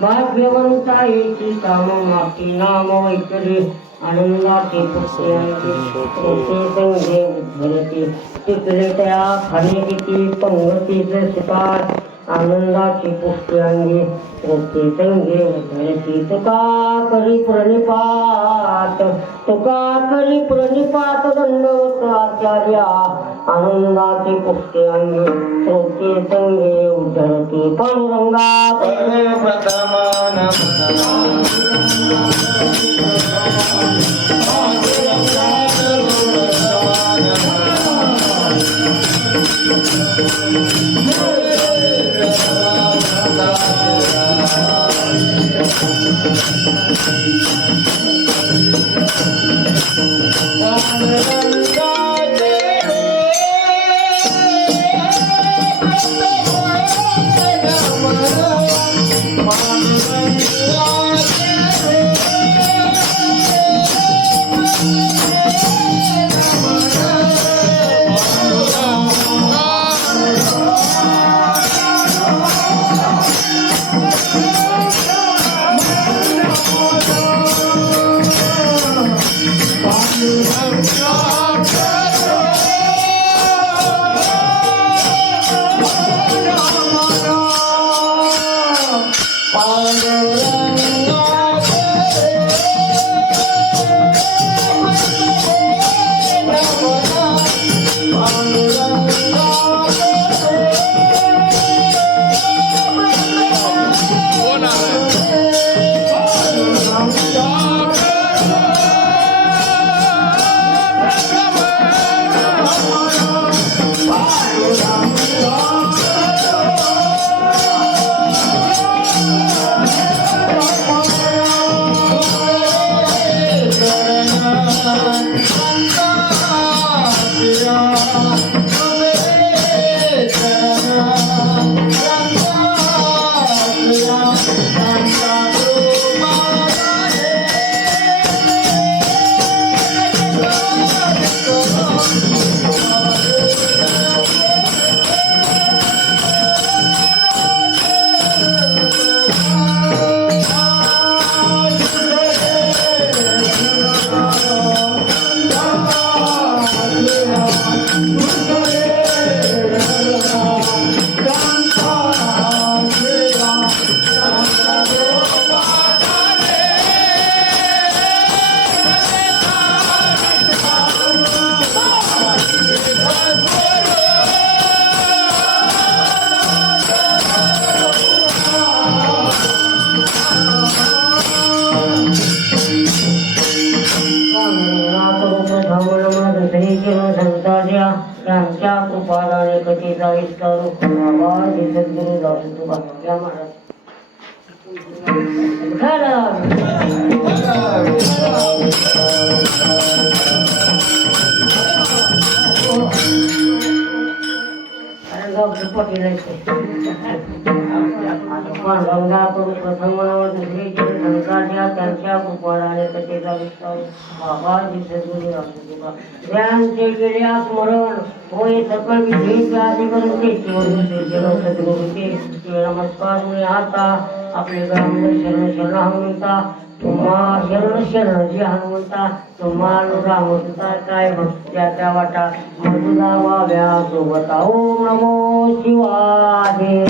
भाग्यवंताईची काम माती नाम वैतरी आनंदाची संघे उद्भरती टिकले त्या खाली किती पंगतीचे शिकार आनंदाची पुष्टी अंगी तृप्ती संघे उद्धरती तुका करी प्रणिपात दंडवत आचार्या आनंदाची पुष्टी अंगी तृप्ती संघे उद्धरती पांडुरंगा यांच्या कृपादाने कथेचा विस्तार सद्गुरु दासू तुका या महाराज गंगा करू प्रथमनावर दुसरी शंकराच्या त्यांच्या कृपादाने कथेचा विस्तार बाबा सद्गुरु दासू तुका ज्ञानचे गेल्या स्मरण होय सकल विधीच्या अधिकरते सद्गुरूचे नमस्कार मुळे आता आपले ग्राम शरण हनुमंता तुम्हा शरण जी हनुमंता तुम्हाला रामदूता काय भक्त्याच्या वाटा मधुला वाव्या सोबता ओम नमो शिवाय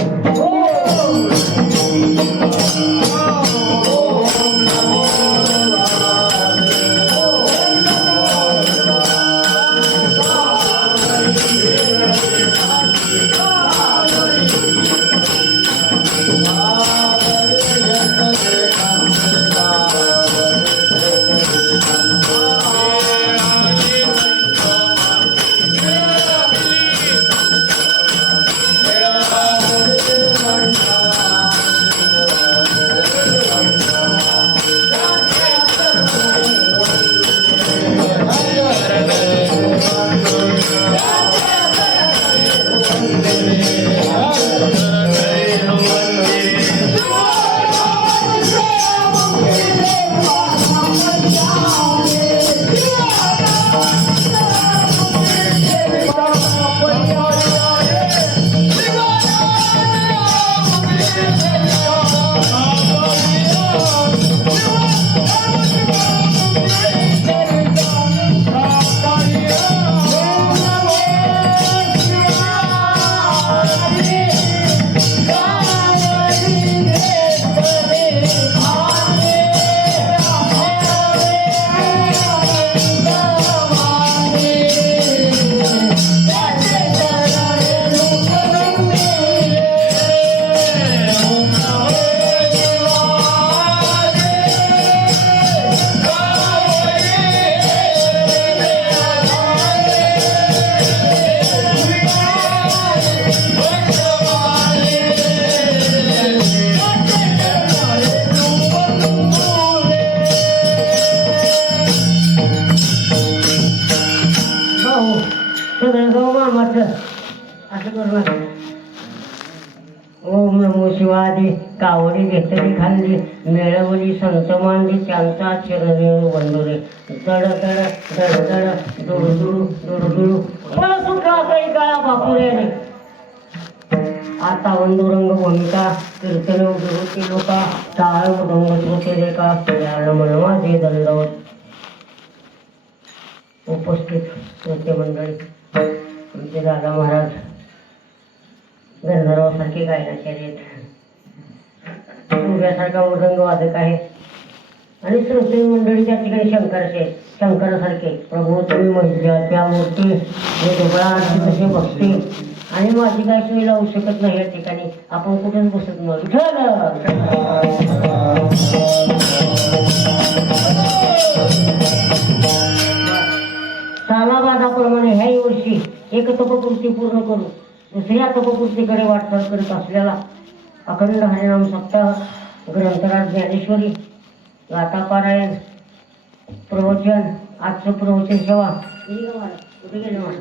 सगळं गाव मामाचं असं करू नका. ओम नमो शिवादी कावडी घेतली खांदी मिळवली संत मांदी त्यांचा चिरदेव वंदुरे दड दड दड दड दुडदुडू दुडदुडू मला सुटला काही काळा बापुऱ्याने. आता वंदुरंग भूमिका कीर्तन विभूती लोका टाळ मृदंग होते रे का मन माझे दंडवत. उपस्थित नृत्य मंडळी आमचे दादा महाराज गंधर्वासारखे गायनाचार्य आहेत, सूर्यासारखा मृदंग वादक आहे आणि श्रोते मंडळी त्या ठिकाणी शंकरासारखे प्रभू तुम्ही म्हणजे त्या मूर्ती तसे बघते आणि माझी काय सोय लावू शकत नाही. या ठिकाणी आपण कुठेच बसत नाही. सालाबादाप्रमाणे ह्याही वर्षी एक तपपूर्ती पूर्ण करू दुसऱ्या तपपूर्तीकडे वाटचाल करत असलेला अखंड हरिनाम सप्ताह ग्रंथराज ज्ञानेश्वरी गाथा पारायण प्रवचन आजचं प्रवचन सेवा कुठे गेले मला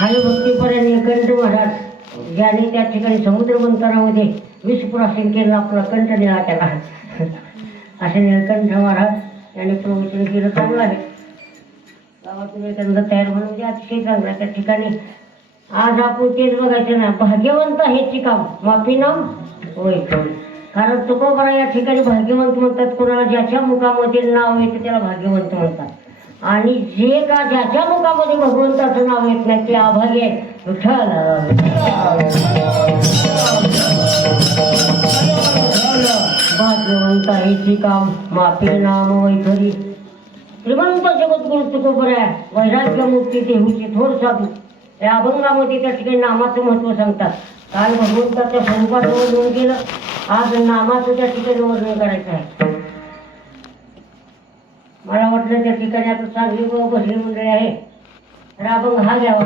हरिभक्तीपर्यंत निकंठ महाराज ज्याने त्या ठिकाणी समुद्र मंथनामध्ये विषप्राशन केलं आपला कंठ दिला त्याला असे निळकंठ महाराज यांनी प्रवचन केलं. चांगलं आहे. गावातून एखादा तयार म्हणून म्हणजे अतिशय चांगला. त्या ठिकाणी आज आपण तेच बघायचं ना भाग्यवंत हेची काम माफी नाम होय. कारण तुकोबरा या ठिकाणी भाग्यवंत म्हणतात कोणाला ज्याच्या मुखामध्ये नाव येते त्याला भाग्यवंत म्हणतात आणि जे का ज्याच्या मुखामध्ये भगवंताचं नाव येत नाही ते अभागी आहे. विठ्ठल भाग्यवंत हेची काम माफी नाम वैखरी श्रीमंत जगद्गुरु तुकोबरा वैराग्य मुक्ती देहूची थोर साधू या अभंगामध्ये त्या ठिकाणी नामाचं महत्व सांगतात. काल भगवंताच्या स्वरूपाचं वर्णन केलं, आज नामाचं त्या ठिकाणी वर्णन करायचं आहे. मला वाटलं त्या ठिकाणी आता चांगली बसली मंडळी आहे तर अभंग हा घ्यावा.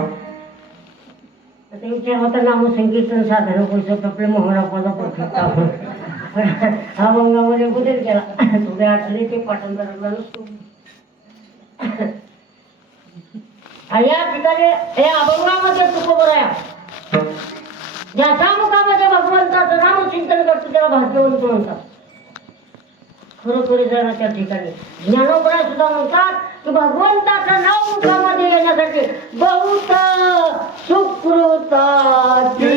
आता विचार होता नामसंकीर्तन साधन पैसे आपले मोहरापाचा परफेक्ट अभंगामध्ये बदल केला. तुझ्या आठवले ते पाठांतराला नसतो. या ठिकाणी या अभंगामध्ये तुकोबरा ज्याच्या मुखामध्ये भगवंताचं नाम चिंतन करतो त्याला भाग्यवंत म्हणतात. खरोखरी जाणं त्या ठिकाणी ज्ञानोबरा सुद्धा म्हणतात की भगवंताचं नाव मुखामध्ये येण्यासाठी बहुत सुकृताची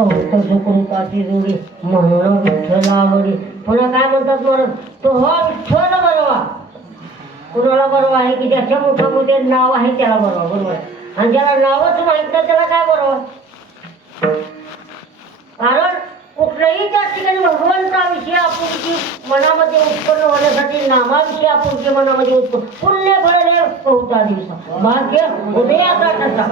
बहुत सुकृताची जोडी म्हणून विठ्ठल आवडी. पुन्हा काय म्हणतात बरं, तो हा विठ्ठल बरोवा. कुणाला बरोबर आहे की ज्याच्या मुखामध्ये नाव आहे त्याला बरोबर, बरोबर आहे. आणि ज्याला नावच माहित नाही त्याला काय बरोबर. कारण कुठल्याही त्या ठिकाणी भगवंताविषयी आपुलकी मनामध्ये उत्पन्न होण्यासाठी नामाविषयी आपुलकी मनामध्ये उत्पन्न. पुण्य फळले बहुता दिवसा, भाग्य उदयाचा ठसा.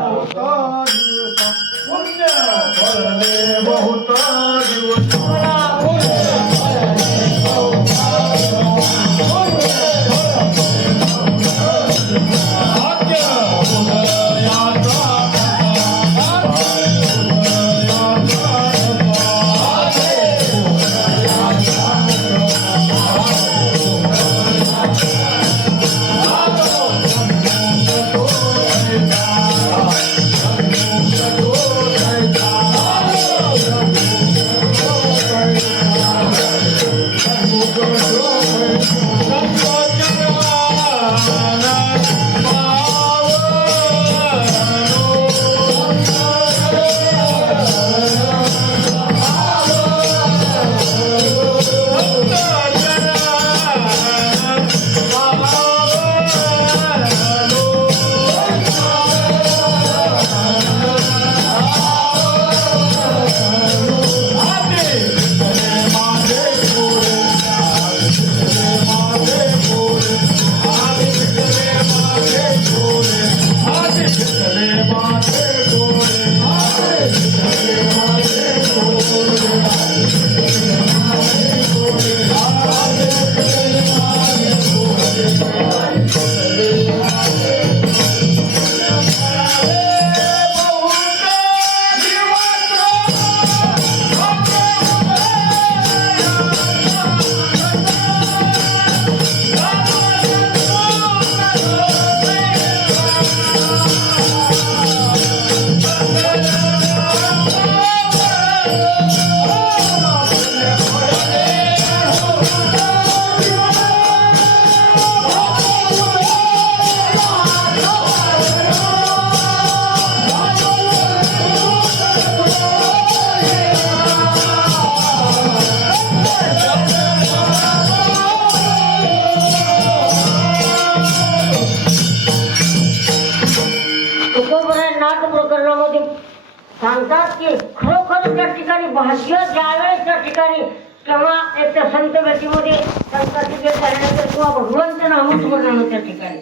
सांगतात की खरोखर त्या ठिकाणी भाग्य ज्यावेळेस त्या ठिकाणी तेव्हा एक त्या संत व्यक्तीमध्ये संतांची भेट झाल्यानंतर किंवा भगवंत नामस्मरण त्या ठिकाणी.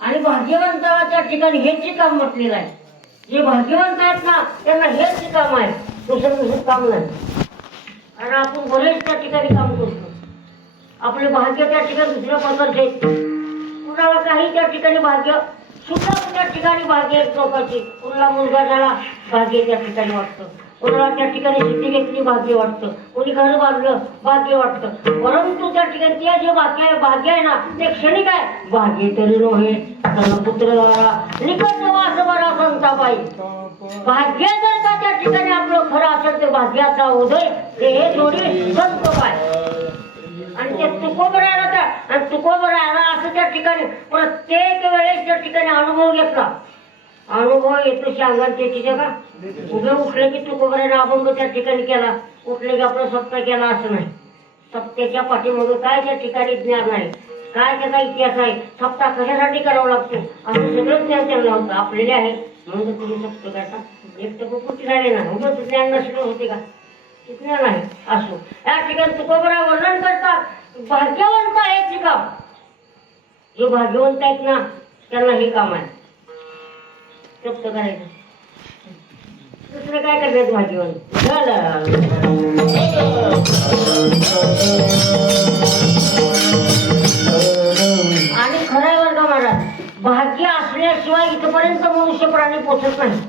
आणि भाग्यवंताला त्या ठिकाणी हेच काम म्हटलेलं आहे. जे भाग्यवंत आहेत ना त्यांना हेच काम आहे, दुसरं काम नाही. कारण आपण बरेच त्या ठिकाणी काम करतो, आपले भाग्य त्या ठिकाणी दुसऱ्या प्रकारचे आहेत. कुणाला काही त्या ठिकाणी भाग्य सुद्धा त्या ठिकाणी भाग्य एक लोकांची. कुणाला मुलगा झाला भाग्य त्या ठिकाणी वाटतं, कुणाला त्या ठिकाणी शेती घेतली भाग्य वाटतं, कोणी घर बांधलं भाग्य वाटतं. परंतु त्या ठिकाणी ते जे भाग्य आहे ना ते क्षणिक आहे. भाग्य तरी नव्हे तन पुत्र झाला निकट वास बरा संताबाई. भाग्य जर का त्या ठिकाणी आपलं खरं असेल तर भाग्याचा उदय हे जोडी संत पाय. आणि ते तुकोबरायला का आणि तुकोबरायला असं त्या ठिकाणी प्रत्येक वेळेस त्या ठिकाणी अनुभव घेतला. अनुभव येतो शांगांचे तिथे का उभे उठले की तुकोबरायला अभंग त्या ठिकाणी केला, उठले की आपला सप्ताह केला असं नाही. सप्त्याच्या पाठीमागे काय त्या ठिकाणी ज्ञान आहे, काय त्याचा इतिहास आहे, सप्ताह कशासाठी करावा लागतो असं सगळं ज्ञान त्यांना होतं. आपलेले आहे म्हणून तुम्ही सप्ताह करता. एक तर कुठे राहिले ना उभं ज्ञान नसलं होते का, कितना नाही असो. या ठिकाणी तुकोबरा वर्णन करतात भाग्यवंत आहेत काम. जे भाग्यवंत आहेत ना त्यांना हे काम आहे जप्त करायचं. दुसरं काय करतात भाग्यवंत झालं. आणि खरंय वर्ग महाराज, भाग्य असल्याशिवाय इथपर्यंत मनुष्य प्राणी पोचत नाही.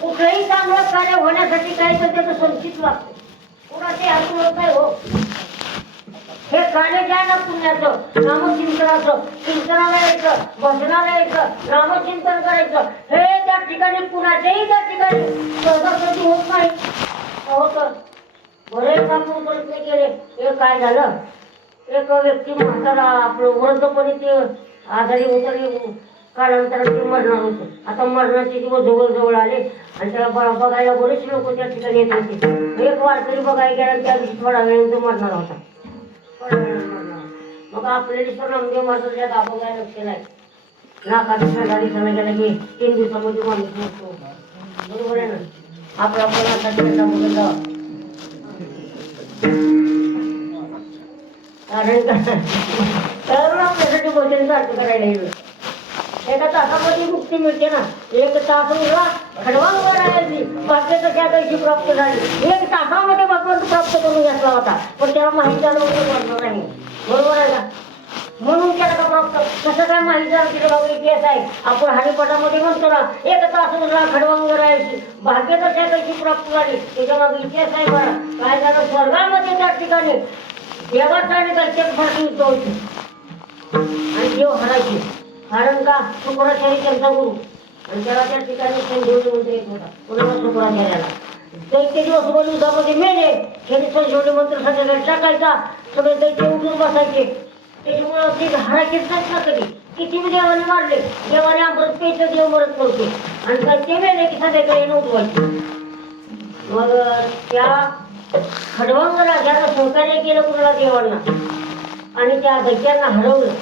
कुठलंही चांगलं कार्य होण्यासाठी काही तर त्याचं संचित लागतं. कुणाचे हातून काय हो हे कार्य ज्या ना पुण्याचं नामचिंतनाचं, कीर्तनाला यायचं, भजनाला यायचं, नामचिंतन करायचं हे त्या ठिकाणी कुणाच्याही त्या ठिकाणी सहजासहजी होत नाही. होतं बरेच आपण प्रयत्न केले. हे काय झालं, एक व्यक्ती म्हातारा आपलं वृद्धपणी ते आजारी वगैरे कालांतरात ते मरणार होतं. आता मरणाचे दिवस जवळ आले आणि त्याला बघायला बरेचसे लोक त्या ठिकाणी येत होते. एक वारकरी बघायला गेला त्या दिवशी थोडा वेळ तो मरणार होता. थोडा वेळ मरणार. मग आपल्याला तर नामदेव महाराजांच्या दाबोगाय लक्ष नाही. नाकात शेजारी सणा गेला की 3 दिवसामध्ये माणूस नसतो. बरोबर आहे ना. आपला पण आता त्याचा मुलं जावा कारण आपल्यासाठी भोजन सारखं करायला येईल. एका तासामध्ये मुक्ती मिळते ना. 1 तास उरला खडवांवर आली भाग्याचं त्या दिवशी प्राप्त झाली. 1 तासामध्ये भगवंत प्राप्त करून घेतला होता. पण त्याला माहिती झालं होतं नाही. बरोबर आहे का. म्हणून त्याला का प्राप्त कसं काय माहिती झालं तिला बाबा इतिहास आहे. आपण हरिपाठामध्ये म्हणतो ना 1 तास उरला खडवांवर यायची भाग्याचं त्या दिवशी प्राप्त झाली. त्याच्या मागे इतिहास आहे. बरं काय झालं स्वर्गामध्ये त्या ठिकाणी देवाचा आणि दर्शनासाठी युद्ध होते आणि देव हरायचे. कारण का शुक्राचार्य त्यांचा गुरु आणि त्याला त्या ठिकाणी संजीवनी मंत्र येत होता. पुन्हा शुक्राचार्याला दैत्य दिवस युद्धामध्ये मेले. त्यांनी संजीवनी मंत्र सगळ्याकडे टाकायचा. सगळे दैत्य उठून बसायचे. त्याच्यामुळं ते हरायचेच नाहीत ना कधी. किती देवाने मारले देवाने अमृत प्यायचं देव मरत नव्हते आणि दैत्य मेले की संध्याकाळी नव्हतं व्हायचे. मग त्या खडवंग राजाला सहकार्य केलं कुणाला देवांना आणि त्या दैत्यांना हरवलं.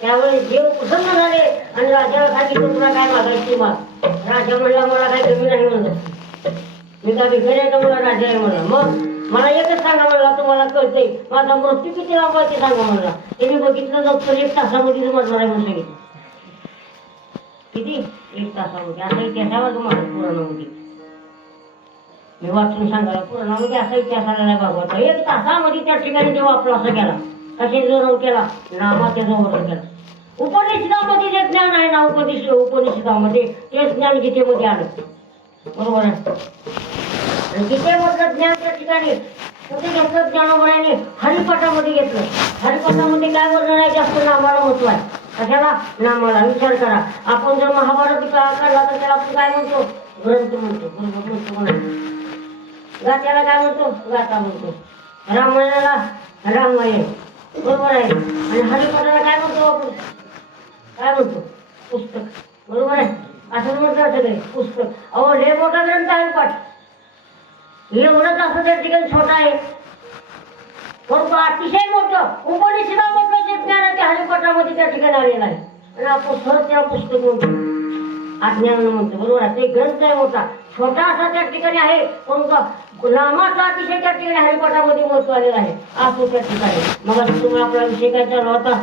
त्यावेळेस देव प्रसन्न झाले आणि राजाला सांगितलं तुला काय मागायची माग. राजा म्हणला मला काय कमी नाही म्हणलं. मी का भिकारी आहे का मला राजा आहे म्हणला. मग मला एकच सांगा म्हणला तुम्हाला कळतंय माझा मृत्यू किती लांब आहे ते सांगा म्हणला. ते मी बघितलं जातं 1 तासामध्ये मरणार आहे म्हणून सांगितलं. किती 1 तासामध्ये असा इतिहास आहे तुम्हाला पुराणामध्ये. मी वाचून सांगायला पुराणामध्ये असा इतिहास आलेला आहे भागवत. 1 तासामध्ये त्या ठिकाणी देव आपला असं केला. कशाचा वर्णन केला नामाचा वर्णन केला. उपनिषदामध्ये जे ज्ञान आहे ना उपनिषदामध्ये ते ज्ञान गीतेमध्ये आलं. बरोबर आहे. आणि गीतेमधलं ज्ञान त्या ठिकाणी कुठे घेतलं ज्ञानोबराने हरिपाठामध्ये घेतलं. हरिपाठामध्ये काय वर्णन आहे जास्त नामाला महत्व आहे. कशाला नामाला विचार करा. आपण जर महाभारत काढला तर त्याला आपण काय म्हणतो ग्रंथ म्हणतो. बरोबर म्हणतो म्हणायचं. गात्याला काय म्हणतो गाथा म्हणतो. रामायणाला रामायण. बरोबर आहे. आणि हरिपाठाला काय म्हणतो आपण काय म्हणतो पुस्तक. बरोबर आहे. असं म्हणतात सगळे पुस्तक. अहो लय मोठा ग्रंथ आहे पाठ. एवढंच असं त्या ठिकाणी छोटा आहे परंतु अतिशय मोठं उपनिषदामधलं जे ज्ञान आहे ते हरिपाठामध्ये त्या ठिकाणी आलेलं आहे. आणि आपण सहज त्याला पुस्तक म्हणतो अज्ञानानं म्हणतो. बरोबर आहे. ते ग्रंथ आहे मोठा. छोटा असा त्या ठिकाणी आहे परंतु नामाचा अतिशय त्या ठिकाणी हरिपाठामध्ये महत्व आलेलं आहे. असं त्या ठिकाणी मग असं तुम्हाला आपला विषय काय चालू होता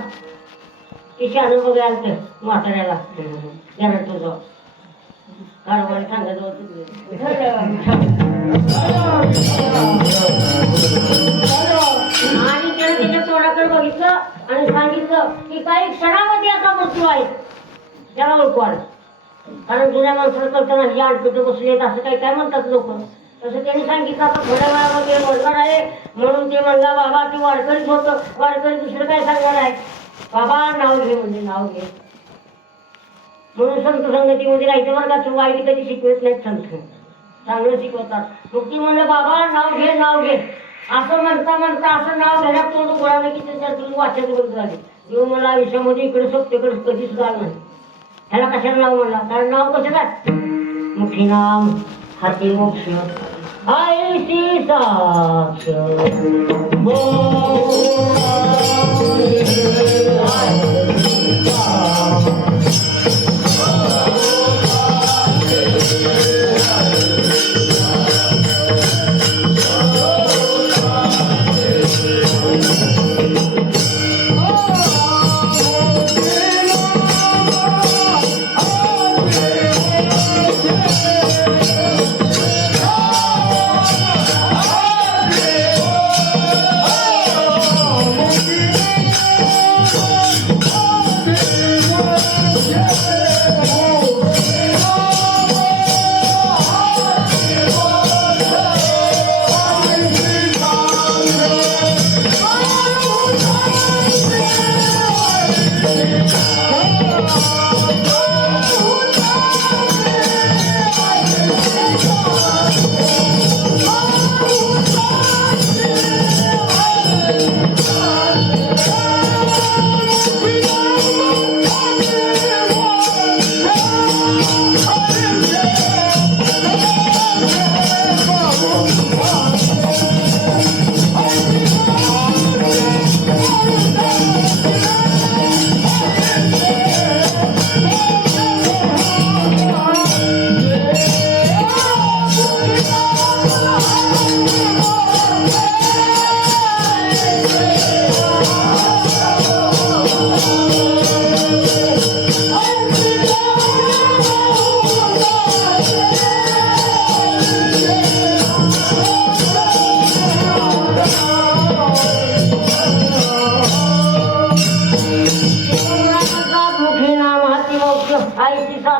की शान बघायला तर म्हाताऱ्याला जरा तुझं कारवाई सांगायचं होतं. आणि त्याने त्याच्या तोंडाकडे बघितलं आणि सांगितलं की काही क्षणामध्ये असा मृत्यू आहे त्याला ओळखू आलं. कारण जुन्या माणसाला कल्पना ही आडपिटं बसलेत असं काही काय म्हणतात लोक. तसं त्यांनी सांगितलं आता थोड्या वेळामध्ये मरणार आहे म्हणून ते म्हणला बाबा ती वारकरीच होतं. वारकरी दुसरं काय सांगणार आहे बाबा नाव घे म्हणजे नाव घे. म्हणून संत संगतीमध्ये राहायचं बरं का. वाईट कधी शिकवत नाहीत संत चांगलं शिकवतात. मग ती म्हणलं बाबा नाव घे नाव घे असं म्हणता म्हणता असं नाव घ्यायला तोंड गोळालं की त्याच्यातून वाचत बंद झाले. देव मला आयुष्यामध्ये इकडे सत्तेकडे कधीच झालं नाही. ह्याला कशाला नाव म्हणला कारण नाव कसं काय मुखी नाम हाती मोक्ष ऐसी साक्ष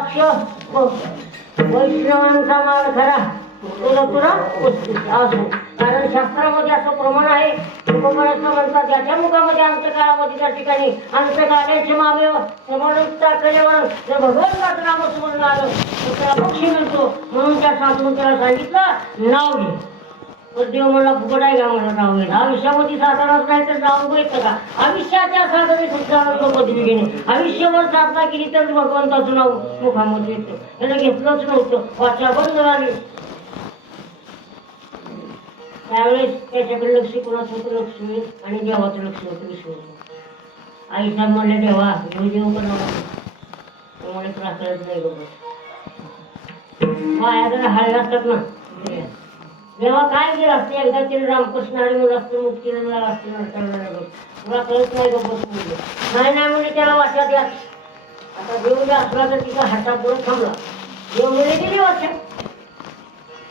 रुद्राक्ष वैष्णवांचा माल खरा तुला तुला असो. कारण शास्त्रामध्ये असं प्रमाण आहे, तुकोबराचं म्हणतात याच्या मुखामध्ये अंतकाळामध्ये त्या ठिकाणी अंतकाळाचे मामेव समनुत्ता केल्यावर जर भगवंताच नामस्मरण आलं तर त्याला मोक्ष मिळतो. म्हणून त्या साधून त्याला सांगितलं नाव घे. तर देव म्हणला फुकट आहे का मला नाव घेणं? आयुष्यामध्ये साधनाच नाही तर नाव घेतं का? आयुष्याच्या साधने सुद्धा पदवी घेणे, आयुष्यभर साधना केली तर भगवंताचं नाव मुखामध्ये येतं. त्याला घेतलंच नव्हतं, वाचा बंद झाली. त्यावेळेस त्याच्याकडे लक्ष कोणाचं होतं? लक्ष्मी आणि देवाचं लक्ष होतं विष्णू. आई साहेब म्हणले देवा घेऊ देऊ का त्यामुळे त्रास करत नाही बघ माया जरा हळ्या असतात ना. देवा काय गेलं असते एकदा तिने रामकृष्ण आणि मुलं असतं मुक्तीला मिळालं असतं तुला कळत नाही बघ नाही नाही म्हणजे त्याला वाचा द्या. आता देव जे असला तर तिचा हातात पुढे थांबला. देव म्हणजे गेली वाचा,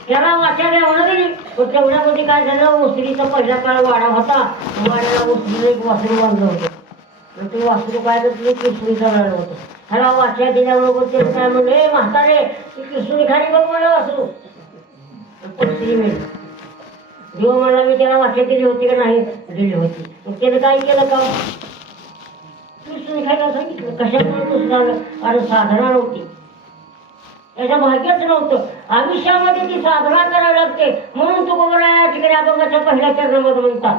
त्याला वाचा द्यावं दिली. पण तेवढ्यामध्ये काय झालं, ओसरीचा पहिला काळ वाडा होता. वाड्याला ओसरीला एक वासरू बांधलं होतं. ते वासरू काय तर तुला किशोरीचा राहिलं होतं. ह्याला वाचा दिल्याबरोबर त्यानं काय म्हणलं, ए म्हातारे ती किशोरी खाली बघ मला वासरू. पक्षी मिळेल. देव म्हणला मी त्याला वाचा दिली होती का नाही? दिली होती. मग त्यानं काय केलं का? किशोरी खायला सांगितलं. कशामुळे तू झालं? अरे साधना नव्हती, त्याच्या भाग्यच नव्हतं. आयुष्यामध्ये ती साधना करावी लागते. म्हणून तू बघा या ठिकाणी अभंगाच्या पहिल्या चरणामध्ये म्हणतात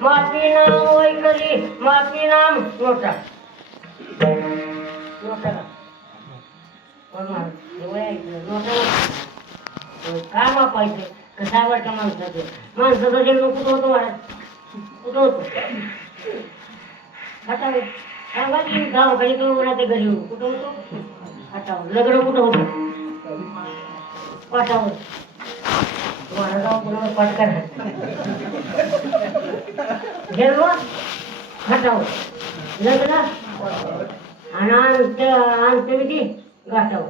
माफी नाम वैकरी माफी नाम नोटा नोटा काय मापायचं? कसा वाटतं माणसाचं? माणसाचा जन्म कुठं होतो? वाढत कुठं होतो? हातावर सांगा की गावाकडे किंवा ते घरी कुठं होतो? हातावर. लग्न कुठं होतं? पाठावर. महाराजावर कुणावर पाठ करा. जन्म हातावर, लग्न आणि अंत्यविधी घाटावर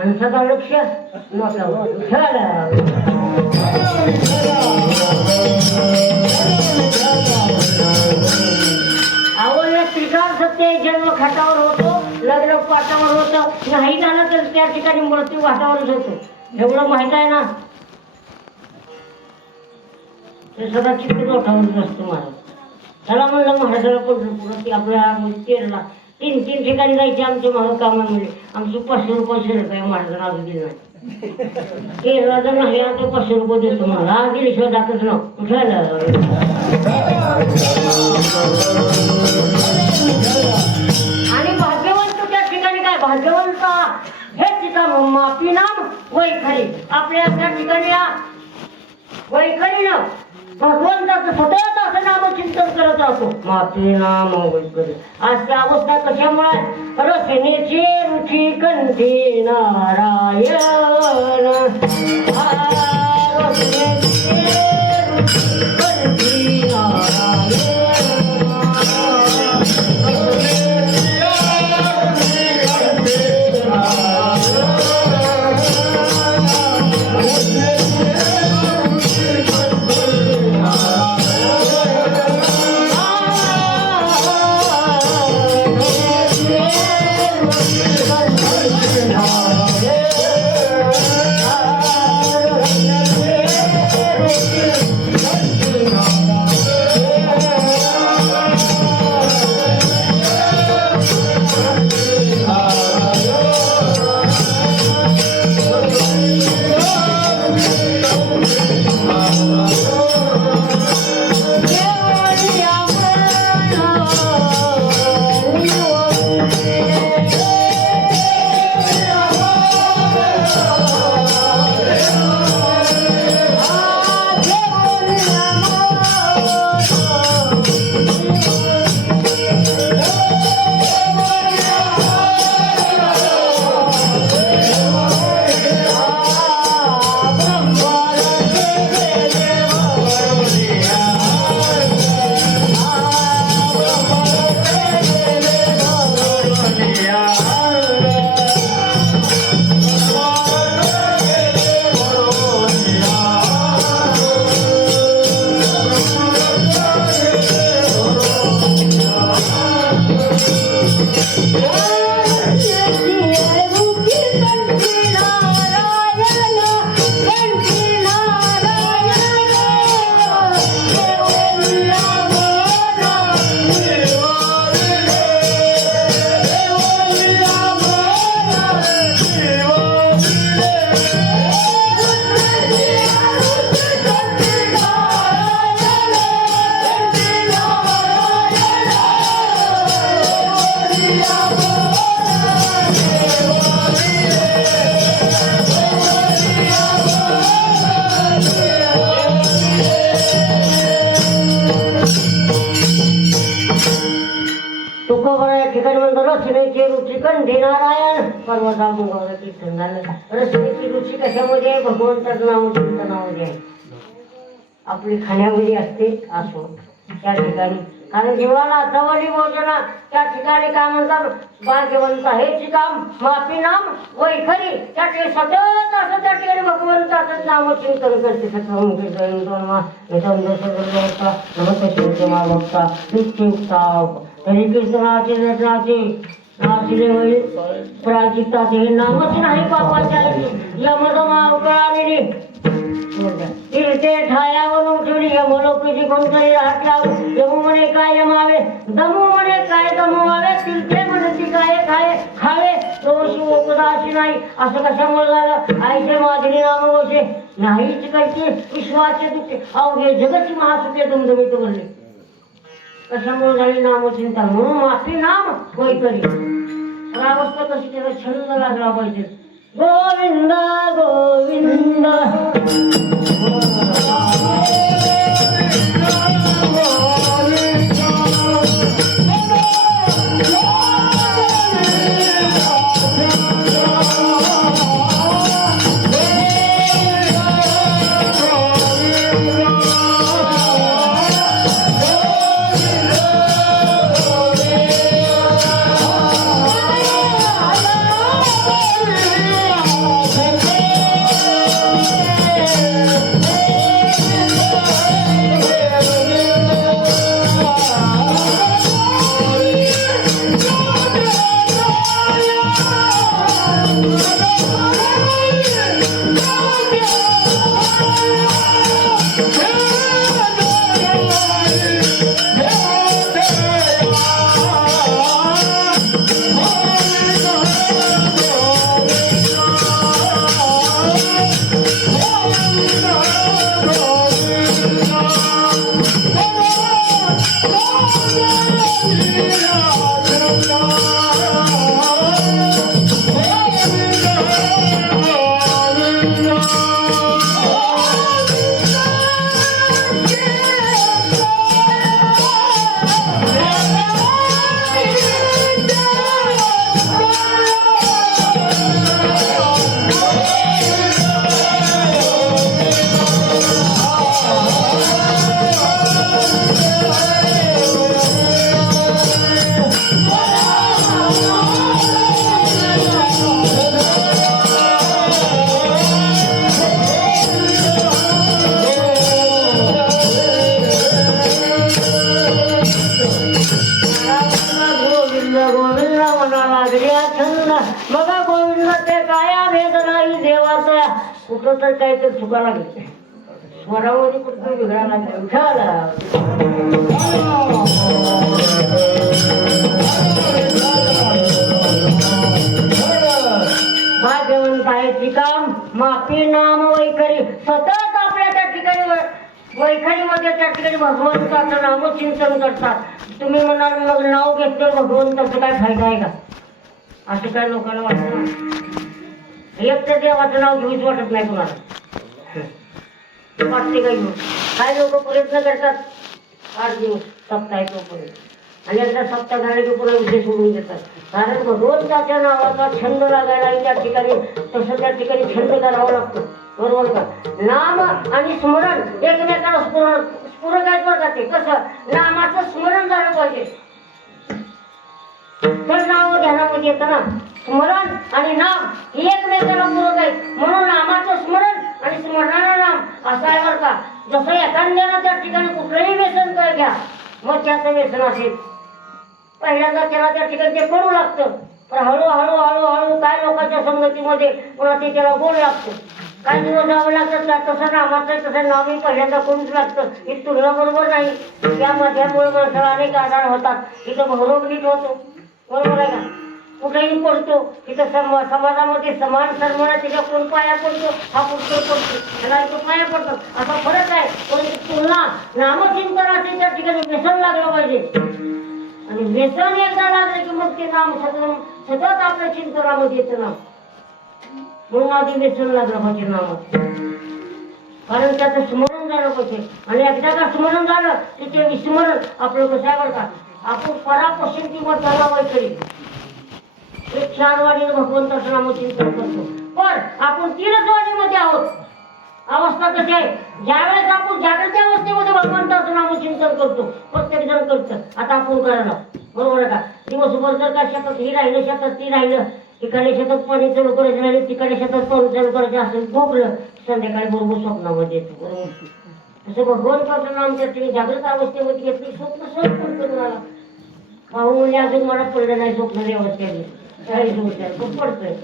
आणि सदा लक्ष नोटावर. आवडल्या त्रिकाळ सत्य जन्म खाटावर होतो, लग्न पाटावर होतं. नाही झालं तर त्या ठिकाणी मृत्यू घाटावरच होतो. एवढं माहित आहे ना. ते सदा चित्त नोटावरच असतो महाराज. त्याला म्हणलं महाराजाला पंढरपुरात की आपल्या तेरला तीन ठिकाणी जायचे आमच्या महाग कामामध्ये. आमचे 500 रुपये शिल्लक आहे. महाराजांना अजून दिलं नाही. तेरला जर नाही आता 500 रुपये देतो मला. आज दिल्याशिवाय जातच ना कुठं. आणि भाग्यवंत त्या ठिकाणी काय भाग्यवंत हेच तिचा नाम माफी नाम वैखरी. आपल्या त्या ठिकाणी वैखरीनं भगवंताचं सतत असं नामचिंतन करत राहतो. माफी नाम वैखरी. आज त्या अवस्था कशामुळे? रसनेची रुची कंठी नारायण. रसनेची रुची कंठी नारायण. रसनेची रुची कंठी नारायण. पर्वता मुंगावर कीर्तन झालं. रसनेची रुची कशामध्ये? भगवंताचं नाव चिंतनामध्ये. आपली खाण्यामध्ये असते असो त्या ठिकाणी. कारण जीवाला चवली भोजना त्या ठिकाणी काय म्हणतात? भाग्यवंत हेच काम माफी नाम वैखरी. त्या ठिकाणी सतत असं त्या ठिकाणी भगवंताचं नामचिंतन करते. तरी कीर्तनाचे रचनाचे नाचले होईल प्राचिताचे हे नामच नाही पापाच्या. यमदमा उकळालेली तीर्थे ठायावर उठवली. यमलोकीची कोणतरी हात लाव. यमू म्हणे काय यमावे, दमू म्हणे काय दमवावे. तीर्थे म्हणते काय खाय खावे. दोष उपदाशी नाही. असं कशामुळे झालं? आईचे माझे नाम वशे नाहीच करते विश्वाचे दुःखे. अवघे जगती महासुखे दमदमीत बोलले. कशामुळे झाली? नामचिंतन. म्हणून माफी नाम वैखरी. अवस्था कशी त्याला छंद लागला पाहिजे. गोविंद गोविंद गोविंद गोविंद म्हणा लागल्या छंद बघा गोविंद ते काया भेद नाही देवाचा कुठं तर काय तर चुका लागली स्वरामध्ये कुठं बिघडा लागला भाग्यवंत आहे ठिकाण माफी नाम वैखरी सतत आपल्या त्या ठिकाणी वैखरीमध्ये त्या ठिकाणी भगवंताचं नामचिंतन करतात तुम्ही म्हणाल मग नाव घेतलं भगवंताचं काय फायदा आहे का असं काय लोकांना वाटतं ना एक तर देवाचं नाव घेऊच वाटत नाही कुणाला वाटते काही काय लोक प्रयत्न करतात 8 दिवस सप्ताह तोपर्यंत आणि एकदा सप्ताह झाले की पुन्हा विषय सोडून देतात कारण भगवंताच्या नावाचा छंद लागायला त्या ठिकाणी तसं त्या ठिकाणी छंद करावा लागतो बरोबर का नाम आणि स्मरण एकमेकाला स्फुरत आहेत बरं का ते कसं नामाचं स्मरण झालं पाहिजे तर नाव ध्यानामध्ये येतं ना स्मरण आणि नाम हे एकमेकाला पूरक आहेत म्हणून नामाचं स्मरण आणि स्मरणानं नाम असं आहे बरं का जसं एखाद्यानं त्या ठिकाणी कुठलंही व्यसन काय घ्या मग त्याचं व्यसन असेल पहिल्यांदा त्याला त्या ठिकाणी ते पडू लागतं पण हळूहळू हळूहळू काय लोकांच्या संगतीमध्ये पुन्हा ते त्याला गोड लागतं काही दिवस जावं लागतात तसं नामाचं तसं नावही पहिल्यांदा करूच लागतं ही तुलना बरोबर नाही त्या मध्यामुळे माणसाला अनेक आजार होतात तिथं भवरोग नीट होतो बरोबर आहे का कुठेही पडतो तिथं समाजामध्ये समान सन्मान त्याच्या कोण पाया पडतो हा पुढे पडतो त्याला तो पाया पडतो असा फरक आहे पण तुलना नामचिंतनाचे त्या ठिकाणी व्यसन लागलं पाहिजे आणि व्यसन एकदा लागलं की मग ते नाम सतत आपल्या चिंतनामध्ये येतं नाम म्हणून आधी व्यसन लागलं पाहिजे नामात कारण त्याचं स्मरण झालं पाहिजे आणि एकदा का स्मरण झालं की ते विस्मरण आपलं कसं आहे बरं का आपण परापसंतीवर चालावं तरी 4 वाणीनं भगवंताचं नामचिंतन करतो पण आपण 3च वाणीमध्ये आहोत अवस्था कशी आहे ज्यावेळेस आपण जागृत अवस्थेमध्ये भगवंताचं नामचिंतन करतो प्रत्येक जण करतं आता आपण करायला बरोबर का दिवसभर जर का शेतात ही राहिलं शेतात ती राहिलं इकडे शेतात पाणी चालू करायचं राहिलं तिकडे शेतात पाणी चालू करायचं असेल भोगलं संध्याकाळी बरोबर स्वप्नामध्ये येतो बरोबर तसं भगवंताचं नाम त्या ठिकाणी जागृत अवस्थेमध्ये घेतली स्वप्न सहज पडतं मला भाऊ म्हणजे अजून मला पडलं नाही स्वप्न व्यवस्थेमध्ये पडतंय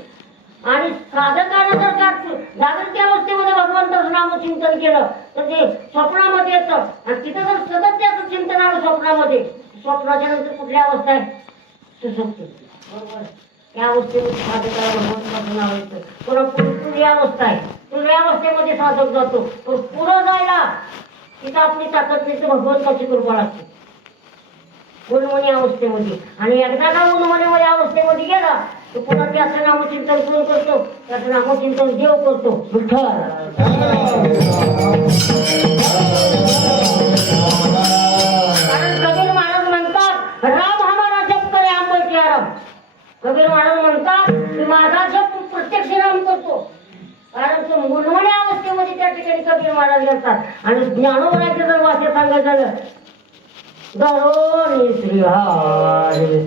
आणि साधकानं जर का जागृती अवस्थेमध्ये भगवंताचं नामचिंतन केलं तर ते स्वप्नामध्ये येतं आणि तिथं जर सतत त्याचं चिंतन आलं स्वप्नामध्ये स्वप्नाच्या नंतर कुठली अवस्था आहे सुसुप्ती बरोबर त्या अवस्थेमध्ये साधकाला भगवंताचं नाव येतं पुन्हा तुरी अवस्था आहे तुरी अवस्थेमध्ये साधक जातो पण पुढं जायला तिथं आपली ताकद नाही तर भगवंताची कृपा लागते उन्मनी अवस्थेमध्ये आणि एकदा का उन्मनीमध्ये अवस्थेमध्ये गेला तर पुन्हा त्याचं नामचिंतन कोण करतो त्याचं नामचिंतन देव करतो विठ्ठल कारण कबीर महाराज म्हणतात राम हमारा जप करे आंबोलचे आराम कबीर महाराज म्हणतात की माझा जप प्रत्यक्ष राम करतो कारण तो उन्मनी अवस्थेमध्ये त्या ठिकाणी कबीर महाराज गेलतात आणि ज्ञानोबराचं जर वाक्य सांगायचं झालं दरोनी श्री हरी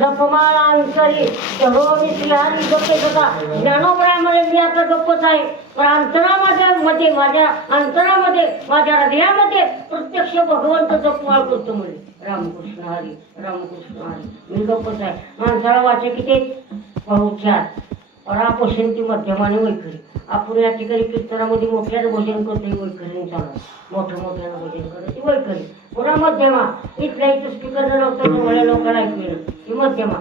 जपमाळा अंतरी हो मी श्रीहरी जपेत होता. ज्ञानोबरायामध्ये मी आता गप्पच आहे, पण अंतरामध्ये माझ्या अंतरामध्ये माझ्या हृदयामध्ये प्रत्यक्ष भगवंत जपमाळ करतो म्हणजे रामकृष्ण हरी रामकृष्ण हरी. मी गप्पच आहे. माणसाला वाचे किती बहुचार परापशंती मध्यमाने वैखरी. आपण या ठिकाणी कीर्तनामध्ये मोठ्यानं भजन करतो, वैखरी चालू मोठं मोठ्यानं भजन करत ती वैखरी. पुन्हा मध्यमा इथल्या इथं स्पीकर लावतात सगळ्या लोकांना ऐकू येणं ती मध्यमा.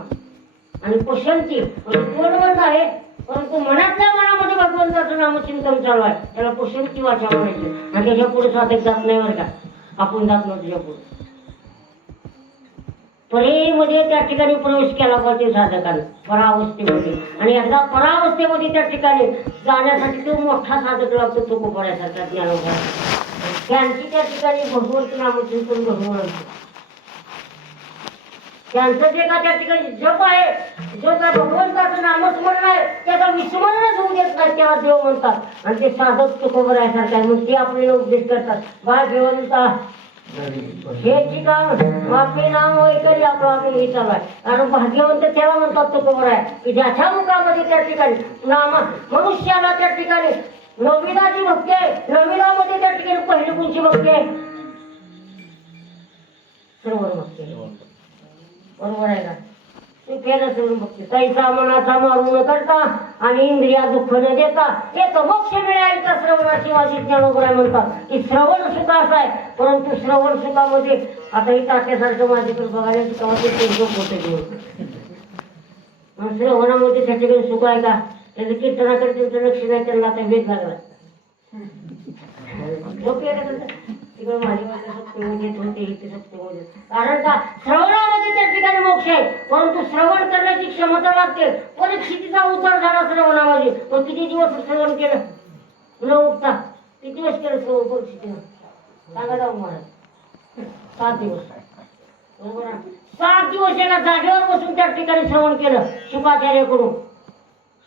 आणि पशंती म्हणजे तोंडबंद आहे परंतु मनातल्या मनामध्ये भगवंताचं नामचिंतन चालू आहे, त्याला पशंती वाचा म्हणायची. आणि त्याच्या पुढे साधक जात नाही बरं का, आपण जात नाही त्याच्या पुढे. परेमध्ये त्या ठिकाणी प्रवेश केला पाहिजे साधकाने परावस्थेमध्ये. आणि एकदा परावस्थेमध्ये त्या ठिकाणी जाण्यासाठी तो मोठा साधक लागतो, तो कोपऱ्यासारखा ज्ञानोबा. त्यांची त्या ठिकाणी भगवंत नामचिंतन भगवान त्यांचं जे का त्या ठिकाणी जप आहे, जो का भगवंताचं नामस्मरण आहे त्याचा विस्मरणच होऊ देत नाही, त्याला देव म्हणतात. आणि ते साधक तुकोबरायासारखं आहे. मग ते आपल्याला उपदेश करतात, बाळ देवंता हे ठिकाण आपले नाम वैखरी आपलं आपलं हे चालू आहे. कारण भाग्यवंत त्याला म्हणतात तुकोबराय की ज्याच्या मुखामध्ये त्या ठिकाणी नाम मनुष्याला त्या ठिकाणी नवविधाची भक्ती आहे, नवविधामध्ये त्या ठिकाणी पहिली कोणची भक्ती आहे? श्रवण भक्ती आहे. बरोबर आहे का? ते केलं श्रवण भक्ती. तैसा मनाचा मारू न करता आणि इंद्रिया दुःख न देता एक मोक्ष मिळाली तर श्रवणाची माझी ज्ञानोबराय म्हणतात की श्रवण सुख असं आहे. परंतु श्रवण सुखामध्ये आता ही तात्यासारखं माझ्याकडे बघायला होते श्रवणामध्ये त्या ठिकाणी सुख आहे का? त्याचं कीर्तनाकडे त्यांचं लक्ष नाही, त्यांना आता वेग लागला. कारण का श्रवणामध्ये त्या ठिकाणी मोक्ष आहे, परंतु श्रवण करण्याची क्षमता लागते. परिस्थितीचा उतार झाला श्रवणामध्ये, पण किती दिवस श्रवण केलं न उठता? किती दिवस केलं श्रवण परिस्थितीनं? सांगा जाऊ मला. 7 दिवस. बरोबर ना? 7 दिवस एका जागेवर बसून त्या ठिकाणी श्रवण केलं शुकाचार्याकडून.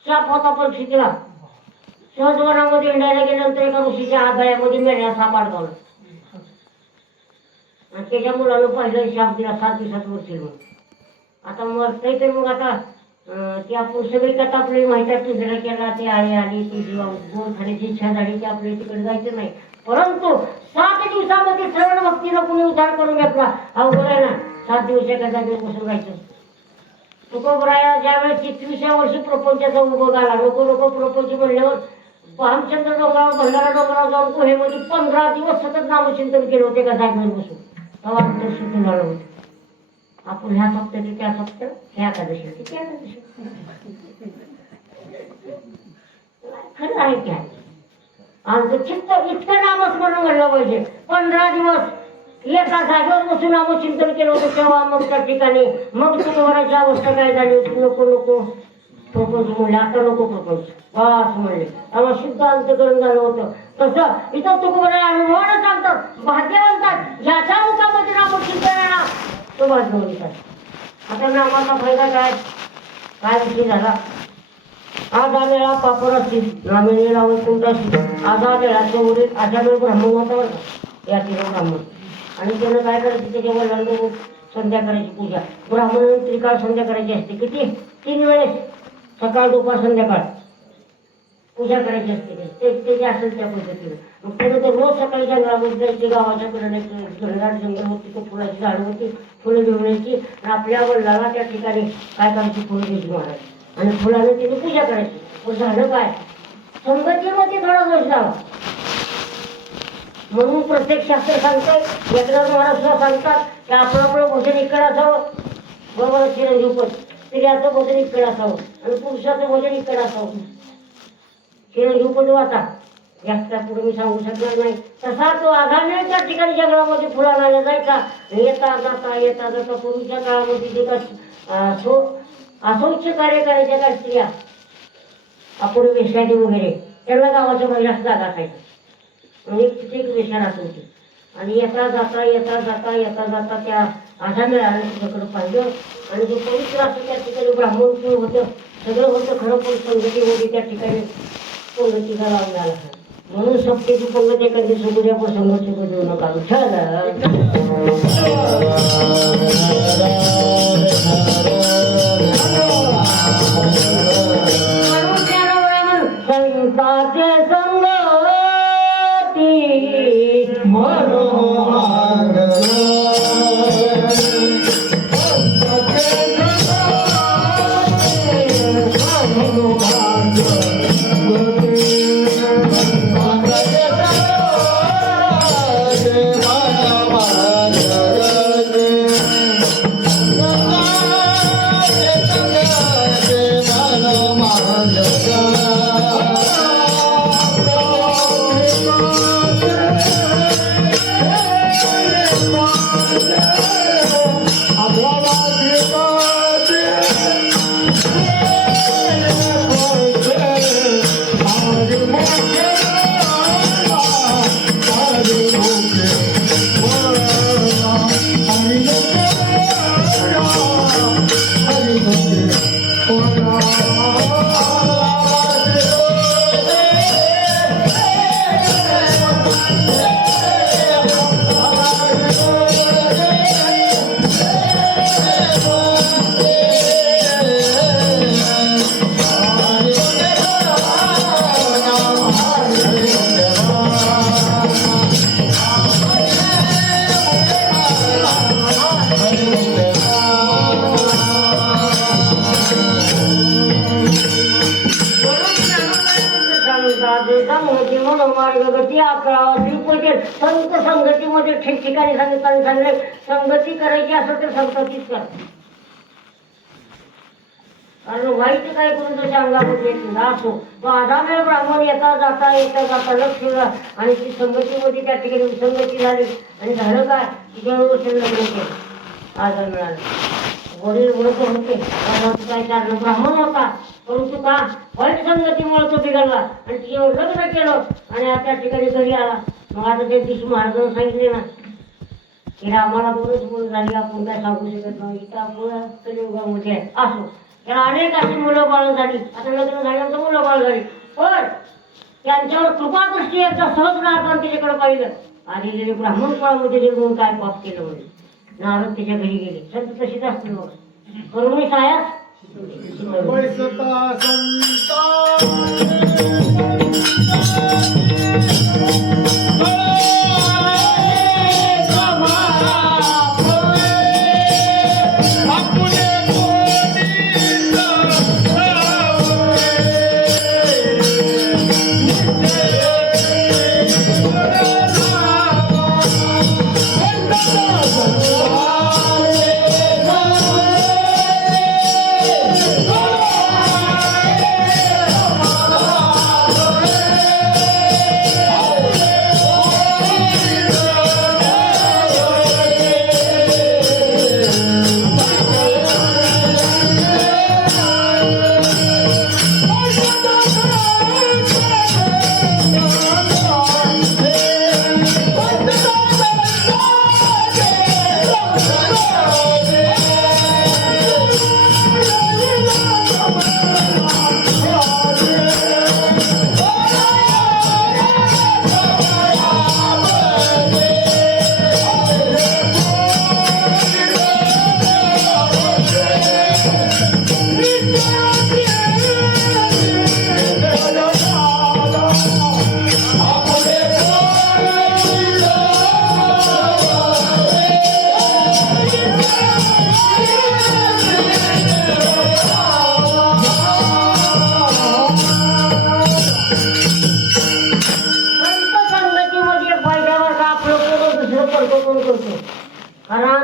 शाप होता परिस्थितीला. सहजवनामध्ये इंडायला गेल्यानंतर एका ऋषीच्या आगळ्यामध्ये मेढ्या साप अडकवला आणि त्याच्या मुलानं पहिलं शाप दिला 7 दिवसात वरती. आता मरतंय तर मग आता ती आपण सगळी कथा आपली माहिती आहे. तुझ्या केला ते आळी आली तुझी गोल खाण्याची इच्छा झाली की आपल्या तिकडे जायचं नाही. परंतु 7 दिवसामध्ये श्रवण भक्तीनं कुणी उद्धार करून घेतला. अवघड आहे ना 7 दिवस एका जागेवर बसून राहायचं. तुकोबराया ज्यावेळेस 33व्या वर्षी प्रपंचाचा उभं आला, नको प्रपंच म्हणल्यावर भामचंद्र डोंगरावर भंडारा डोंगरावर जाऊन गुहेमध्ये 15 दिवस सतत नामचिंतन केलं होते का जागेवर बसून. तेव्हा शुद्ध झालं होतं. आपण ह्या सप्त्याची त्या सप्त्य ह्या एकादशी त्या एकादशी खरं आहे काय? आमचं चित्त इतकं नामस्मरण घडलं पाहिजे. 15 दिवस एका जागेवर बसून नामचिंतन केलं होतं. तेव्हा मग त्या ठिकाणी मग तुकोबरायाची अवस्था काय झाली होती? नको प्रपंच म्हणले, आता नको प्रपंच बस म्हणले. तेव्हा शुद्ध अंतकरण झालं होतं. तसं इथं तुकोबराया अनुभवानं सांगतात, भाग्यवंतात ज्याच्या मुखामध्ये नामचिंतन आहे ना तो भाग्यवंत आहे. आता नामाचा फायदा काय? काय विषय झाला? आज आलेला पापर असतील नामिनी लावून तुमचा आज आलेला उडीत अशा वेळ ब्राह्मण होता या ठिकाणी ब्राह्मण. आणि त्यानं काय करायचं? त्याच्या वडिलांना संध्या करायची पूजा. ब्राह्मणाने त्रिकाळ संध्या करायची असते. किती? 3 वेळेस, सकाळ दुपार संध्याकाळ पूजा करायची असते. ते जे असेल त्या पद्धतीने. मग त्यानं तर रोज सकाळी जंगलामध्ये जायची. गावाच्या कडे घरदार जंगल होती, तो फुलाची झाडं होती, फुलं घेऊन यायची आणि आपल्या वडिलांना त्या ठिकाणी काय करायची? फुलं घ्यायची महाराज आणि फुलाने तिने पूजा करायची. पण झालं काय? संगतीमध्ये थोडा दोष झाला. म्हणून प्रत्येक शास्त्र सांगतंय, एकनाथ महाराज सांगतात की आपलं भोजन इकडे असावं. बरोबर चिरंजीव पण स्त्रियाचं भोजन इकडे असावं आणि पुरुषाचं भोजन इकडे असावं. चिरंजीव पण वाचा जास्त पुढे मी सांगू शकणार नाही. तसा तो आघाडीने त्या ठिकाणी जंगलामध्ये फुला आणायला जायचा. येता जाता पूर्वीच्या काळामध्ये जे का असौच्च कार्य करायच्या का स्त्रिया आपण वेश्यादी वगैरे त्यांना गावाच्या महिलाच जागा असायची. म्हणजे तिथे एक वेश्या राहत होती. आणि येता जाता त्या आशा मिळाल्या तिच्याकडं पाहिलं आणि जो पवित्र असं त्या ठिकाणी ब्राह्मण कुळ होतं, सगळं होतं खरं. पण संगतीमध्ये त्या ठिकाणी पंगतीचा लावून आला. म्हणून सप्तेची पंगत एखादी सुगुद्या पण संघर्ष देऊ नका. ठरलं संताचे संगती मनोभाग संत संगतीमध्ये ठिकठिकाणी सांगितले संगती करायची असेल तर संगतीच कर. कारण वाईट काय करून त्याच्या अंगामध्ये असो तो आधा वेळ ब्राह्मण येता जाता लक्ष आणि ती संगतीमध्ये त्या ठिकाणी विसंगती झाली आणि झालं काय तिच्या लग्न केलं. आधार मिळालं वडील ओळख होते काय कारण ब्राह्मण होता परंतु का वाईट संगतीमुळे तो बिघडला आणि तिच्यावर लग्न केलं आणि त्या ठिकाणी घरी आला. मग आता ते दिवशी महाराजांना सांगितले ना की आम्हाला दोनच मुलं झाली आपण काय सांगू शकत नाही इथं आपण कलियुगामध्ये आहे असो. त्याला अनेक अशी मुलं बाळ झाली आता लग्न झाल्यानंतर मुलं बाळ झाली पण त्यांच्यावर कृपादृष्टी एकदा सहज नारदान त्याच्याकडे पाहिलं आलेले ब्राह्मण कुळामध्ये निर्मून काय पाप केलं म्हणजे नारद त्याच्या घरी गेले. संत तशीच असते मग करुणी सायास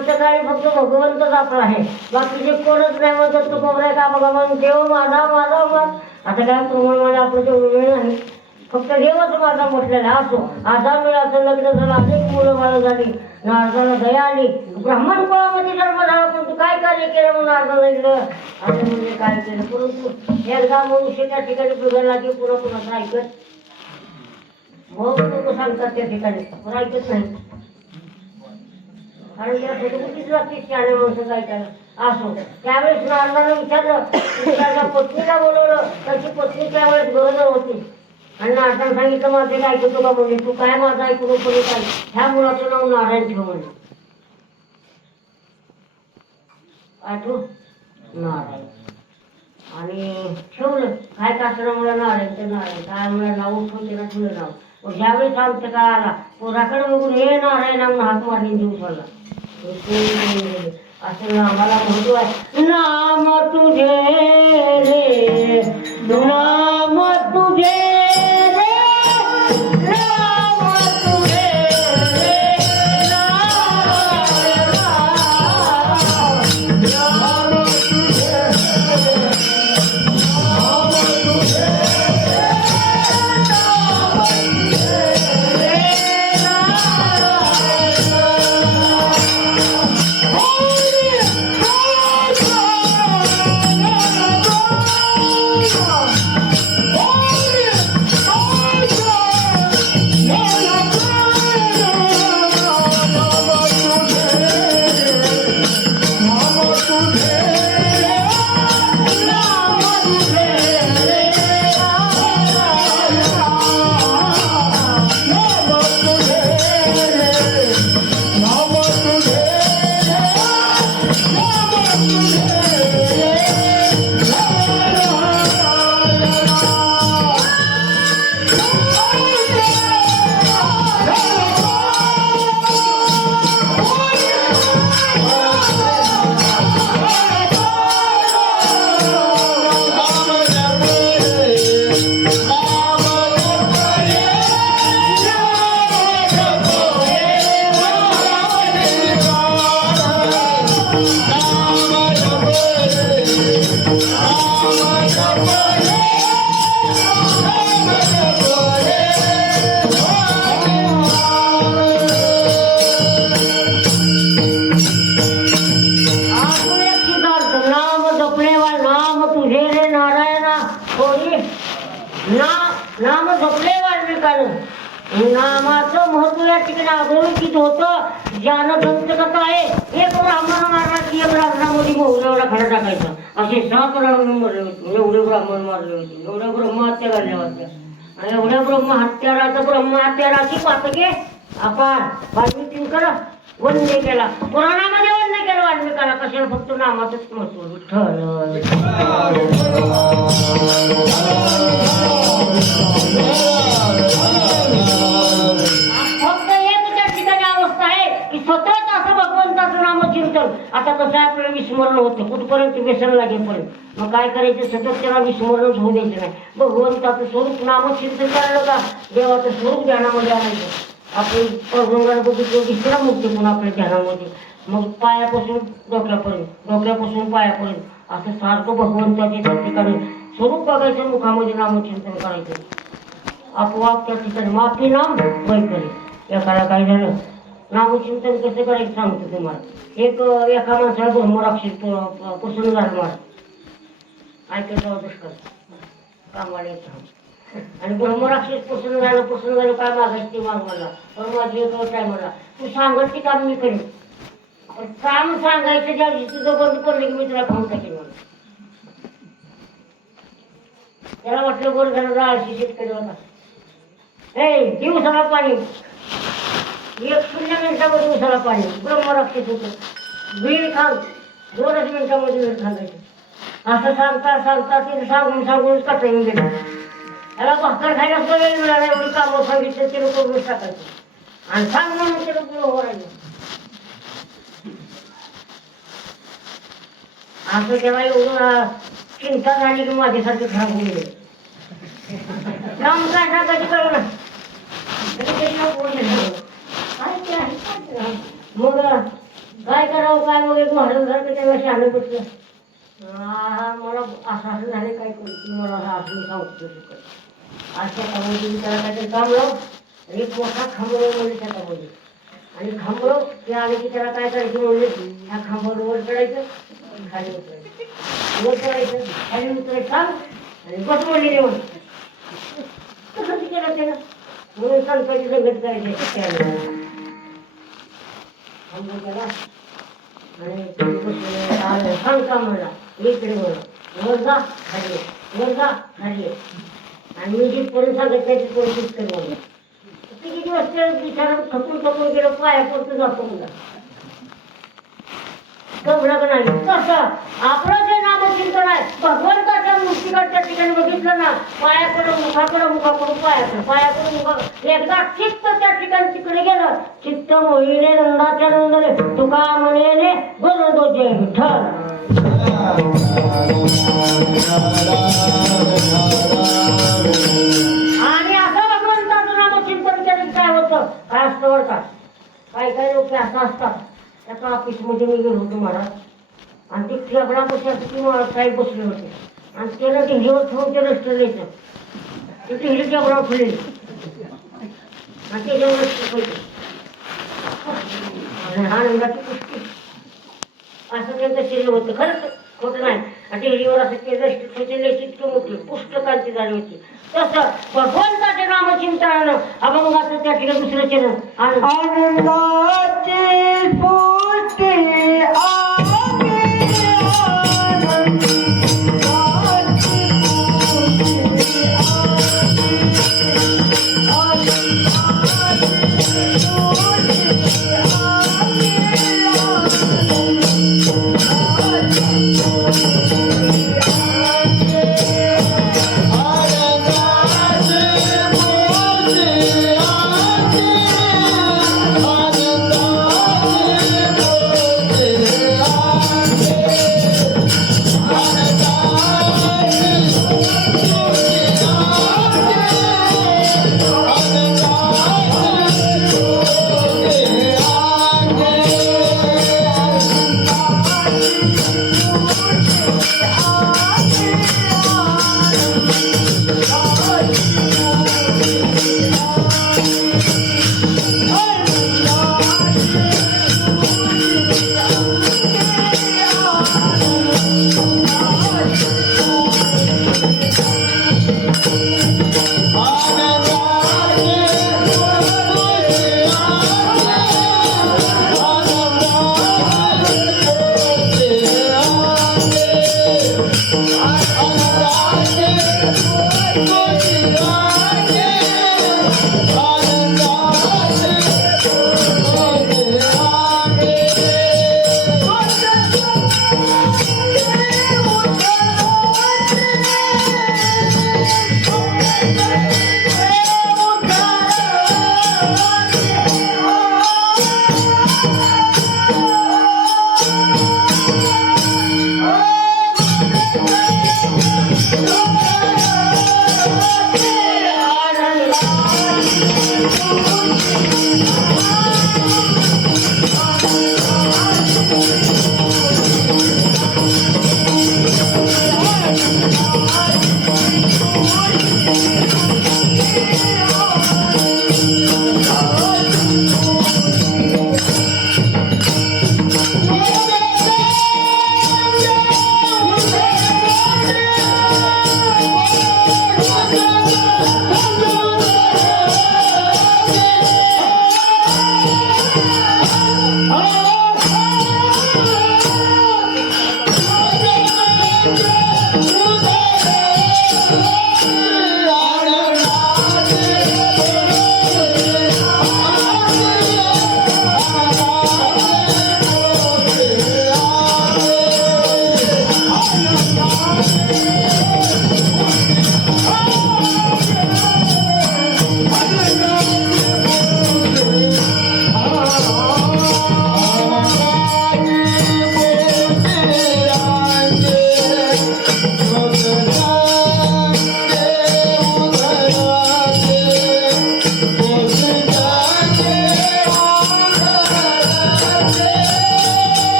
भगवंतच आपला आहे बाकीचे कोणच नाही म्हणतात तू कोबरा का बघा मग देव माझा माझा मग आता काय प्रमाण आपलं तेवढं वेळ नाही फक्त देवच माझा म्हटलेला असो. आधार मिळाचं लग्न झालं अनेक मुलं बाळ झाली नारदाला दया आली ब्राह्मण कुळामध्ये जन्म झाला पण तू काय कार्य केलं म्हणून नारदाला इकडं असं म्हणजे काय केलं परंतु एकदा मनुष्य त्या ठिकाणी बिघडला की पुन्हा पुन्हा ऐकत मग लोक सांगतात त्या ठिकाणी पण ऐकत नाही. आणि या सदबुद्धीच लागते शाळे माणसं काय त्याला असो. त्यावेळेस नारदानं विचारलं त्याच्या पत्नीला बोलवलं त्याची पत्नी त्यावेळेस गरोदर होती आणि नारदानं सांगितलं माझे ऐकतो का म्हणजे तू काय माझं ऐकून पण काय ह्या मुलाचं नाव नारायण ठेव म्हणजे आठव नारायण आणि ठेवलं काय कासरामुळे नारायणचं नारायण काय म्हणलं नाव उठवते ना ठेवलं नाव. मग ज्यावेळेस आमचं काय आला पोराकडे बघून हे नारायण म्हणून हात मारली दिवस आला असं नामाला महत्व आहे. नाम तुझे रे नाम तुझे रे नाम तुझे रे नारायण नाम तुझे नाम जपले वाल्मिकानं. नामाचं महत्व या ठिकाणी अधोरेखित होतं. ज्यानं दंतकथा आहे एक ब्राह्मण मारला की एक राजनामध्ये मोहऱ्यावर खडा टाकायचा. असे 7 रावण मरले होते. एवढे ब्राह्मण मारले होते. एवढ्या ब्रह्महत्या घडल्या होत्या. आणि एवढ्या ब्रह्महत्याराची पातके अपार वाल्मिकीन करा वंदे केला. पुराणामध्ये वंदे केलं वाल्मिकाला. कशाला फक्त नामाचंच महत्व. विठ्ठल फक्त एक त्या ठिकाणी अवस्था आहे की स्वतःच असं भगवंताचं नामचिंतन. आता कसं आपल्याला विस्मरण होतं कुठपर्यंत व्यसन लागेपर्यंत. मग काय करायचं सतत त्याला विस्मरणच होऊ द्यायचं नाही. भगवंताचं स्वरूप नामचिंतन करायला का देवाचं स्वरूप ध्यानामध्ये आणायचं. आपण अभंगाला बघितलं विश्राम मुक्ती पण आपल्या ध्यानामध्ये. मग पायापासून डोक्यापर्यंत डोक्यापासून पायापर्यंत असं सारखं भगवंताच्या त्या ठिकाणी स्वरूप बघायचं. मुखामध्ये नामचिंतन करायचं. आपोआप त्या ठिकाणी माफी नाम वैकले. एखादा काय झालं नामचिंतन कसं करायचं सांगतो तुम्हाला. एका माणसाला ब्रह्मराक्षस प्रसन्न झालं मला ऐकायचं दुष्कर कामाला येत. आणि ब्रह्मराक्षस प्रसन्न झालं काय मागायचं ते माग मला. पण माझी एक काय मला तू सांगत की काम मी करेन. काम सांगायचं ज्या तुझं बंद पडलं की मी तुला खाऊन टाकेन. मला त्याला वाटलं बरं झालं राहायची शेतकरी होता. दिवसाला पाणी 1 मिनिटामध्ये दिवसाला पाणी ब्रह्मराक्षस होतं. वीर खांग 2 मिनिटामध्ये वीर खांगायचं. असं सांगता ते सांगूनच कटाळून गेलं. त्याला भाकर खायला वेळ मिळाला. एवढी कामं सांगितलं ते लोक करून टाकायचं आणि सांग म्हणून ते लोक उभं राहिलं. असं तेव्हा एवढं चिंता झाली की माझ्यासारखं सांगून गेले. काम काय सांगायचं कळलं ना. मग काय करावं काय वगैरे महाराजांसारखं तेव्हा शहाणं बसलं. मला असं झालं काय करतो मला असं सांगतो. आज शेतामध्ये त्याला काहीतरी काम लाव एक मोठा खांबळ म्हणले शेतामध्ये. आणि खांबळ ते आले की त्याला काय करायचं म्हणले ह्या खांबावर वर चढायचं खाली उतरायचं वर चढायचं खाली उतरायचं सांग आणि बस म्हणले जेवण. कसं केलं त्याला म्हणून संतांची संगत करायची. खांबळ केला आणि सांग का म्हणला इकडे म्हणा वर जा खाली वर जा खाली. आणि मी जिथपर्यंत सांगत नाही तिथपर्यंत करू. किती दिवस विचारात खपून गेलं पाया पडतो जातो मला. कमलग नाही. तसं आपलं जे नामचिंतन आहे भगवंताच्या मूर्तीकडच्या ठिकाणी बघितलं ना, पायाकडं मुखाकडं पायाकडं मुखा एकदा चित्त त्या ठिकाणी तिकडे गेलं, चित्त मोहिने नंदाच्या नंदने तुका म्हणेने बोलतो जय विठ्ठल. आणि असं भगवंताचं नामचिंतन केलं काय होतं, काय असतं बरं का. काही लोक असं असतात. त्याचा ऑफिसमध्ये मी गेलो होतो महाराज, आणि ते खेळापाशी असं की महाराज साहेब बसले होते, आणि त्याला ढिंगीवर ठेवून ते रस्ते द्यायचं. ते ढिंगी टेबलावर फुलेली आणि त्याच्यावर रस्ते पडले आनंदाची पुष्टी असं त्यांचं शरीर होतं. खरंच खोटं नाही. आणि ढिंगीवर असं ते रस्ते ठेवले इतकं मोठी पुस्तकांची झाली होती. तसं भगवंताच्या नामचिंतनानं अभंगाचं त्या ठिकाणी दुसरं चरण आनंदाची पुष्टी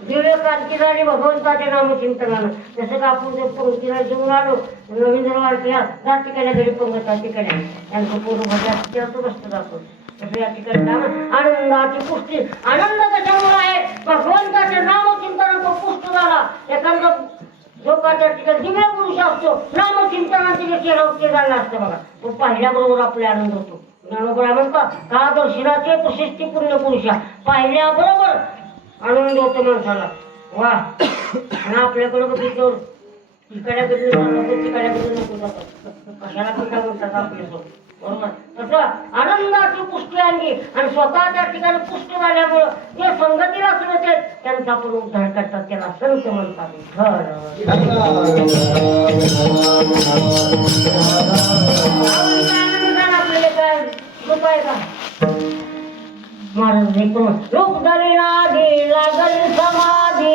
दिव्य क्रांती झाली भगवंताच्या नामचिंतनानं. जसं का आपण जर पंक्तीला जेवून आलो रवींद्र वाटल्या जात तिकडे घरी पंगत तिकडे त्यांचं पूर्व भजन बसतो जातो. तसं या ठिकाणी आनंदाची पुष्टी. आनंद कशामुळे आहे? भगवंताच्या नामचिंतनाचा पुष्ट झाला. एखादा लोकांच्या ठिकाणी दिव्य पुरुष असतो नामचिंतनाचे चेहरा झाला असतं बघा, तो पाहिल्याबरोबर आपला आनंद होतो. ज्ञानोबा म्हणतात का दर्शनाचे प्रशस्ती पूर्ण पुरुषा, पाहिल्याबरोबर आनंद होतो माणसाला. वा. आणि आपल्याकडे बघितलं तिकड्याकडे नको जातात, कशाला पिका म्हणतात आपल्यासोबत, बरोबर. तसं आनंदाची पुष्टी आणली आणि स्वतःच्या ठिकाणी पुष्ट झाल्यामुळं जे संगतीला सुरत आहेत त्यांचा पण उद्धार करतात, त्याला संत म्हणतात. आपल्याला काय उपाय का महाराज लोक दरीला दे लागल समाधी.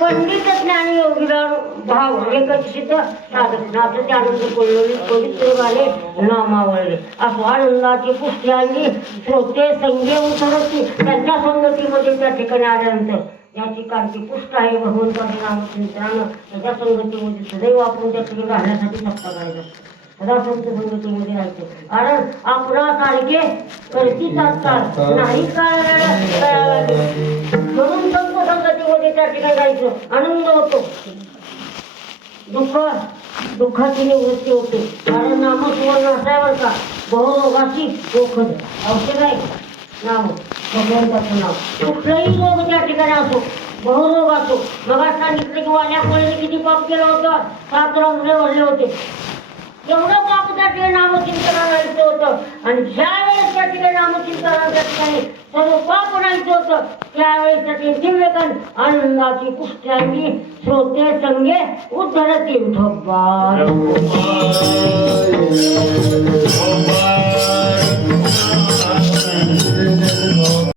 पंडित ज्ञानी योगीला भाव एकच सिद्ध साधक नाथ त्यानंतर पवित्र झाले नामावळले. असो आनंदाची पुष्टी आणली. श्रोते संगे उतरती त्यांच्या संगतीमध्ये त्या ठिकाणी आल्यानंतर याची कांती पुष्ट आहे भगवंताच्या नामचिंतनानं. त्याच्या संगतीमध्ये सदैव आपण त्या ठिकाणी राहण्यासाठी सत्ता करायचा, सदा संत संगतीमध्ये राहायचं. कारण आपणासारखे करती तात्काळ नाही करायला म्हणून संत संगतीमध्ये त्या ठिकाणी जायचं. आनंद होतो, दुःखाची निवृत्ती होते. कारण नामस्मरण असावर का बहुरोगाची औषध आहे नाम, भगवंताचं नाव. कुठलाही रोग त्या ठिकाणी असो, बहुरोग असो. मग सांगितलं की वाण्यामुळे किती पाप केलं होतं, 7 रंगले भरले होते. एवढं पाप त्या ठिकाणी नामचिंतनाला राहायचं होतं. आणि ज्या वेळेस त्या ठिकाणी नामचिंतनाला त्या ठिकाणी सर्व पाप राहायचं होतं त्यावेळेस त्या ठिकाणी दिव्यकान आनंदाची पुष्टी आणली. श्रोते संगे उद्धरती विठोबा.